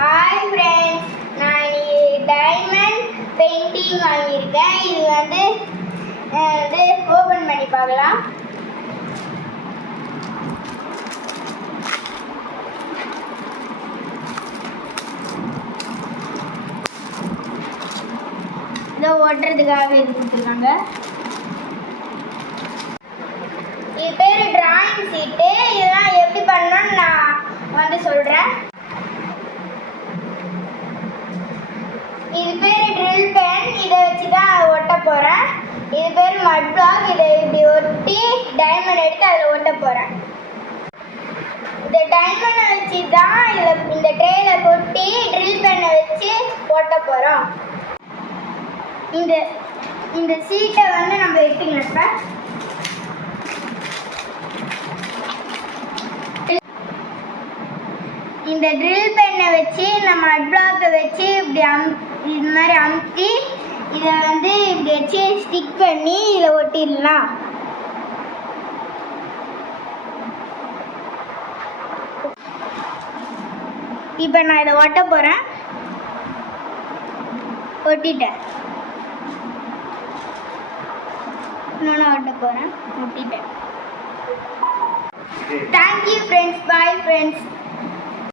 Hi friends, நான் diamond painting வாங்கியிருக்கேன். இது வந்து ஓப்பன் பண்ணி பார்க்கலாம். இதை ஓட்டுறதுக்காக இது கொடுத்துருக்காங்க. இது பேர் டிராயிங் சீட்டு. இதெல்லாம் எப்படி பண்ணணும்னு நான் வந்து சொல்கிறேன். இது பேர் ட்ரில் பென். இதை வச்சு தான் ஒட்ட போகிறேன். இது பேர் மட் பிளாக். இதை இப்படி ஒட்டி டைமண்ட் எடுத்து அதில் ஒட்ட போகிறேன். இந்த டைமண்டை வச்சு தான் இந்த ட்ரேயில் கொட்டி ட்ரில் பென்னை வச்சு ஒட்ட போகிறோம். இந்த சீட்டை வந்து நம்ம எடுத்துக்கலாம். இந்த ட்ரில் பென்னை வச்சு நம்ம மட் பிளாக்கை வச்சு இப்படி இது மாதிரி அமுத்தி இதை வந்து இப்படி வச்சு ஸ்டிக் பண்ணி இதை ஒட்டிடலாம். இப்போ நான் இதை ஒட்ட போகிறேன். ஒட்டிட்டேன். இன்னொன்று ஒட்ட போகிறேன். ஒட்டிட்டேன். Thank you friends. Bye friends.